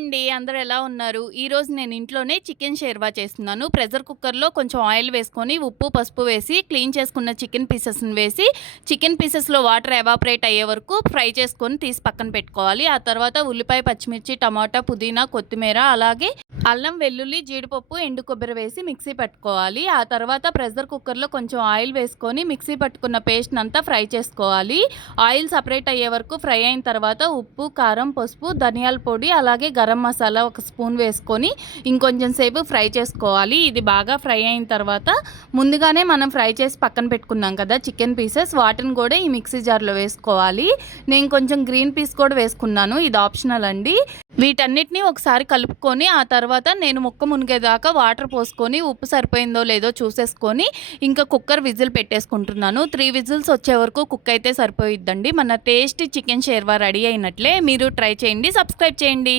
అండి. అందరూ ఎలా ఉన్నారు? ఈరోజు నేను ఇంట్లోనే చికెన్ షేర్వా చేస్తున్నాను. ప్రెషర్ కుక్కర్‌లో కొంచెం ఆయిల్ వేసుకొని, ఉప్పు, పసుపు వేసి, క్లీన్ చేసుకున్న చికెన్ పీసెస్‌ని వేసి, చికెన్ పీసెస్‌లో వాటర్ ఎవాపరేట్ అయ్యే వరకు ఫ్రై చేసుకొని తీసి పక్కన పెట్టుకోవాలి. ఆ తర్వాత ఉల్లిపాయ, పచ్చిమిర్చి, టమాటా, పుదీనా, కొత్తిమీర అలాగే అల్లం, వెల్లుల్లి, జీడిపప్పు, ఎండు కొబ్బరి వేసి మిక్సీ పట్టుకోవాలి. ఆ తర్వాత ప్రెషర్ కుక్కర్‌లో కొంచెం ఆయిల్ వేసుకొని మిక్సీ పట్టుకున్న పేస్ట్‌నంతా ఫ్రై చేసుకోవాలి. ఆయిల్ సెపరేట్ అయ్యే వరకు ఫ్రై అయిన తర్వాత ఉప్పు, కారం, పసుపు, ధనియాల పొడి అలాగే గరం మసాలా ఒక స్పూన్ వేసుకొని ఇంకొంచెం సేపు ఫ్రై చేసుకోవాలి. ఇది బాగా ఫ్రై అయిన తర్వాత ముందుగానే మనం ఫ్రై చేసి పక్కన పెట్టుకున్నాం కదా చికెన్ పీసెస్, వాటిని కూడా ఈ మిక్సీ జార్లో వేసుకోవాలి. నేను కొంచెం గ్రీన్ పీస్ కూడా వేసుకున్నాను, ఇది ఆప్షనల్ అండి. వీటన్నిటిని ఒకసారి కలుపుకొని ఆ తర్వాత నేను ముక్క మునిగేదాకా వాటర్ పోసుకొని ఉప్పు సరిపోయిందో లేదో చూసేసుకొని ఇంకా కుక్కర్ విజిల్ పెట్టేసుకుంటున్నాను. 3 విజిల్స్ వచ్చే వరకు కుక్ అయితే సరిపోయిద్దండి. మన టేస్టీ చికెన్ షేర్వా రెడీ అయినట్లే. మీరు ట్రై చేయండి, సబ్స్క్రైబ్ చేయండి.